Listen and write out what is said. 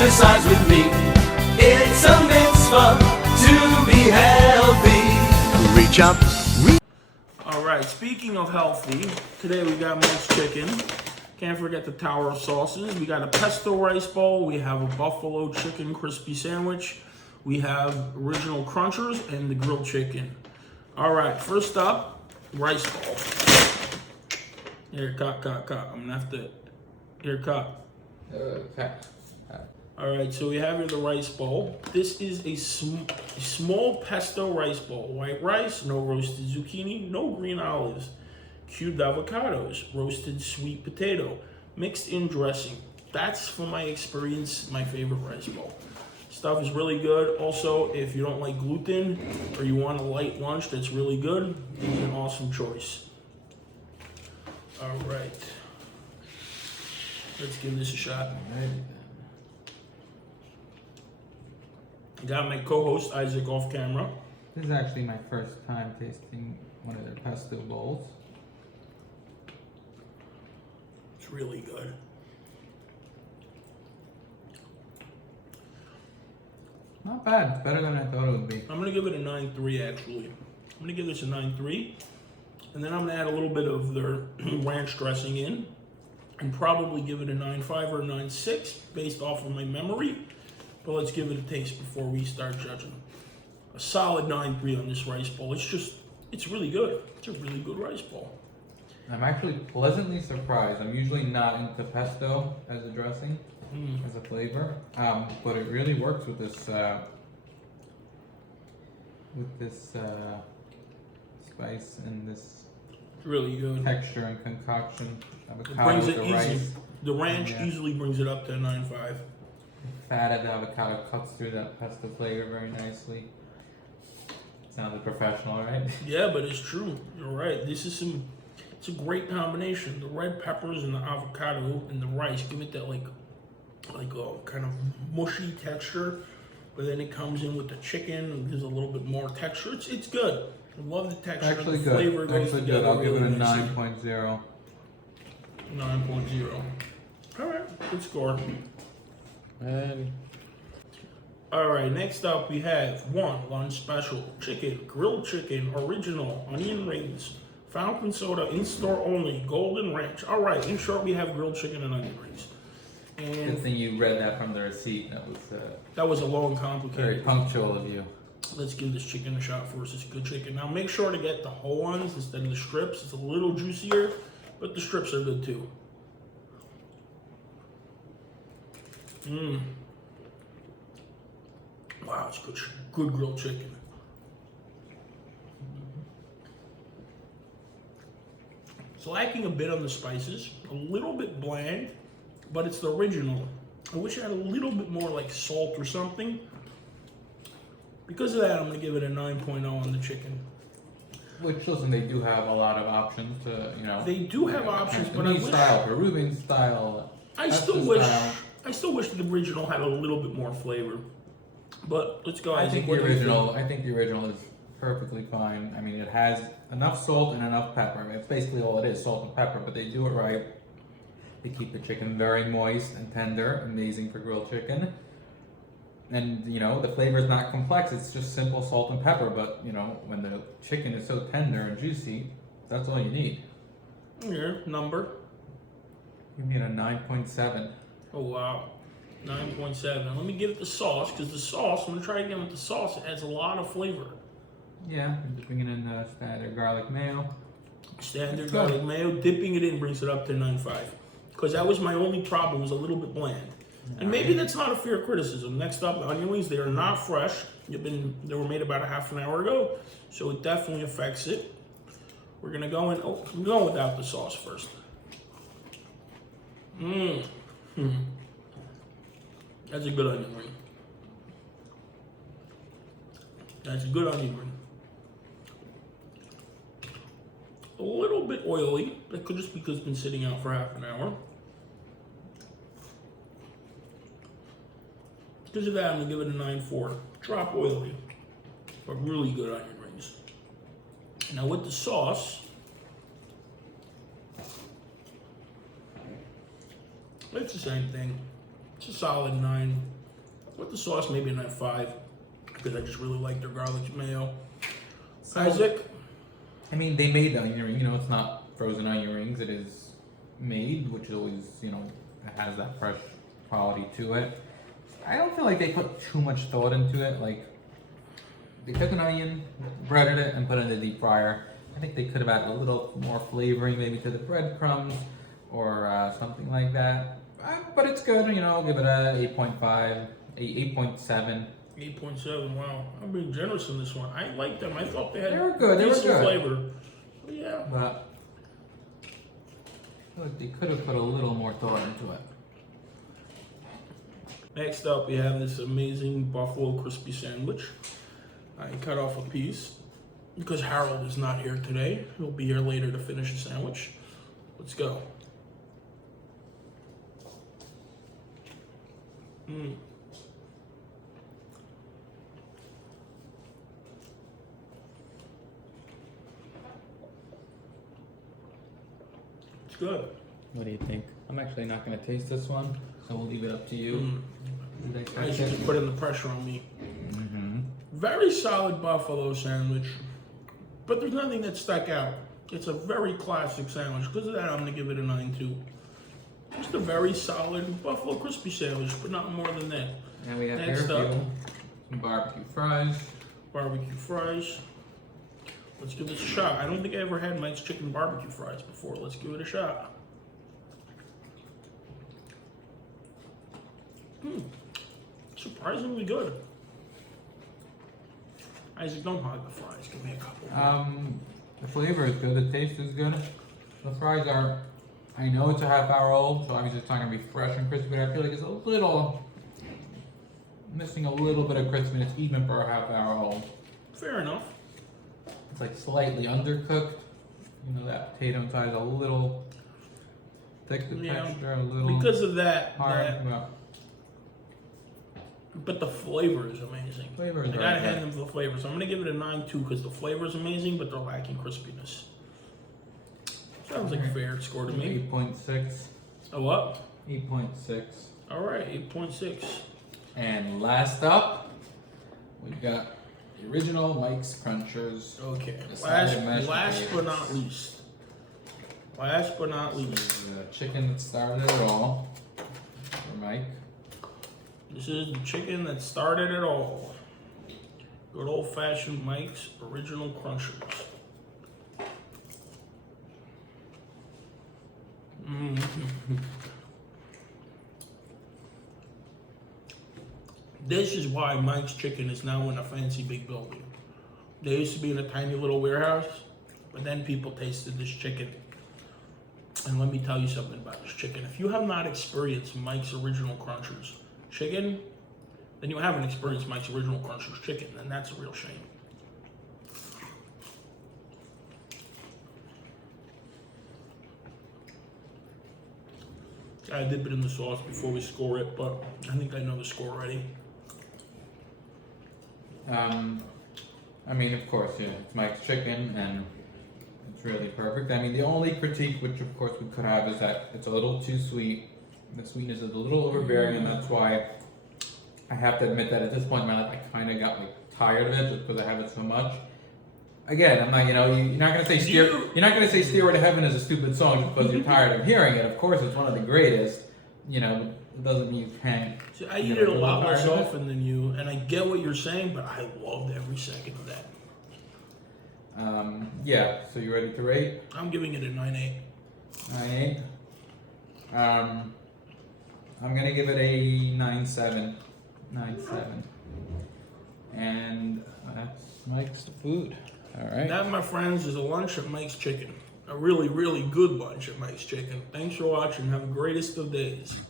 exercise with me. It's a mitzvah to be healthy. Reach up. All right, speaking of healthy, today we got minced chicken. Can't forget the tower of sauces. We got a pesto rice bowl. We have a buffalo chicken crispy sandwich. We have original crunchers and the grilled chicken. All right, first up, rice bowl. Here, cut. I'm gonna have to, here, cut. Okay. All right, so we have here the rice bowl. This is a small pesto rice bowl. White rice, no roasted zucchini, no green olives, cubed avocados, roasted sweet potato, mixed in dressing. That's, from my experience, my favorite rice bowl. Stuff is really good. Also, if you don't like gluten or you want a light lunch that's really good, it's an awesome choice. All right. Let's give this a shot. I got my co-host Isaac off camera. This is actually my first time tasting one of their pesto bowls. It's really good. Not bad. It's better than I thought it would be. I'm gonna give it a 9.3 actually. I'm gonna give this a 9.3, and then I'm gonna add a little bit of their ranch dressing in, and probably give it a 9.5 or a 9.6 based off of my memory. But let's give it a taste before we start judging. A solid 9.3 on this rice bowl. It's really good. It's a really good rice bowl. I'm actually pleasantly surprised. I'm usually not into pesto as a dressing, as a flavor, but it really works with this spice and this It's really good. texture and concoction. It Avocado brings with it the easy. rice. The ranch Yeah. easily brings it up to a 9.5. Fat of the avocado cuts through that pesto flavor very nicely. Sounded professional, right? Yeah, but it's true. You're right. It's a great combination. The red peppers and the avocado and the rice give it that like a kind of mushy texture, but then it comes in with the chicken and gives a little bit more texture. It's good. I love the texture. Actually the good. flavor goes Actually together good. I'll give it a really nicely. 9.0. 9.0. All right, good score. And All right, next up we have one lunch special chicken, grilled chicken, original, onion rings, fountain soda, in-store only, golden ranch. All right, in short, we have grilled chicken and onion rings. good And thing you read that from the receipt. that was a long, Very complicated. punctual of you. Let's give this chicken a shot first. It's good chicken. Now make sure to get the whole ones instead of the strips. It's a little juicier, but the strips are good too. Wow, it's good grilled chicken. It's lacking a bit on the spices, a little bit bland, but it's the original. I wish it had a little bit more like salt or something. Because of that, I'm gonna give it a 9.0 on the chicken. Which, listen, they do have a lot of options to, They do have options, but I Cantonese wish style, Peruvian style. I still wish the original had a little bit more flavor. But let's go. I Isaac, think the what do you original. I think the original is perfectly fine. I mean, it has enough salt and enough pepper. It's basically all it is, salt and pepper. But they do it right. They keep the chicken very moist and tender, amazing for grilled chicken. And the flavor is not complex. It's just simple salt and pepper. But when the chicken is so tender and juicy, that's all you need. Here, number. You need a 9.7. Oh wow, 9.7. Let me give it the sauce because the sauce. I'm gonna try again with the sauce. It adds a lot of flavor. Yeah, I'm just bringing in standard garlic mayo. Standard garlic mayo. Dipping it in brings it up to 9.5. Because that was my only problem. Was a little bit bland. And maybe that's not a fair criticism. Next up, the onion rings. They are not fresh. They were made about a half an hour ago, so it definitely affects it. We're gonna go in. Oh, I'm going without the sauce first. That's a good onion ring. That's a good onion ring. A little bit oily. That could just because it's been sitting out for half an hour. Because of that, I'm gonna give it a 9.4. Drop oily, but really good onion rings. Now with the sauce, it's the same thing. It's a solid 9. With the sauce, maybe a 9.5, because I just really like their garlic mayo. So, Isaac? I mean, they made the onion ring. You know, it's not frozen onion rings. It is made, which is always, you know, it has that fresh quality to it. I don't feel like they put too much thought into it. Like, they took an onion, breaded it, and put it in the deep fryer. I think they could have added a little more flavoring, maybe to the breadcrumbs or something like that. But it's good. You know, I'll give it a 8.5, 8.7. 8.7. Wow, I'm being generous in this one. I like them. I thought they had They were good. They were decent good. flavor. But yeah. But I feel like they could have put a little more thought into it. Next up, we have this amazing buffalo crispy sandwich. I cut off a piece because Harold is not here today. He'll be here later to finish the sandwich. Let's go. It's good. What do you think? I'm actually not going to taste this one, so we'll leave it up to you. I should just putting the pressure on me. Very solid buffalo sandwich, but there's nothing that stuck out. It's a very classic sandwich. Because of that, I'm going to give it a 9 too. Just a very solid buffalo crispy sandwich, but not more than that. And we have Next here up, some barbecue fries. barbecue fries. Let's give this a shot. I don't think I ever had Mike's chicken barbecue fries before. Let's give it a shot. Surprisingly good. Isaac, don't hog the fries. Give me a couple. The flavor is good. The taste is good. The fries are, I know it's a half-hour old, so obviously it's not going to be fresh and crispy, but I feel like it's a little, missing a little bit of crispiness even for a half-hour old. Fair enough. It's like slightly undercooked. You know, that potato inside is a little thick, the texture, a little Because of that, hard. but the flavor is amazing. Flavor is I very gotta good. hand them for the flavor. So I'm gonna give it a 9 too because the flavor is amazing, but they're lacking crispiness. Sounds like a fair score to me. 8.6. A what? 8.6. All right, 8.6. And last up, we got the original Mike's Crunchers. Okay. The side of mashed Last but potatoes. not least. Last but not least. This is the chicken that started it all for Mike. This is the chicken that started it all. Good old-fashioned Mike's original crunchers. This is why Mike's Chicken is now in a fancy big building. They used to be in a tiny little warehouse, but then people tasted this chicken. And let me tell you something about this chicken. If you have not experienced Mike's Original Crunchers chicken, then you haven't experienced Mike's Original Crunchers chicken, and that's a real shame. I dip it in the sauce before we score it, but I think I know the score already. I mean, of course, yeah, it's Mike's chicken, and it's really perfect. I mean, the only critique, which of course we could have, is that it's a little too sweet. The sweetness is a little overbearing, and that's why I have to admit that at this point in my life, I kind of got like tired of it just because I have it so much. Again, I'm not, you know, you're not gonna say you're not gonna say "Stairway to Heaven" is a stupid song just because you're tired of hearing it. Of course, it's one of the greatest. You know, it doesn't mean you can't. See, I eat it a lot less often than you, and I get what you're saying, but I loved every second of that. Yeah. So you ready to rate? I'm giving it a 9.8. 9.8. I'm gonna give it a 9.7. 9.7. And that's Mike's food. All right. That, my friends, is a lunch at Mike's Chicken. A really, really good lunch at Mike's Chicken. Thanks for watching. Have the greatest of days.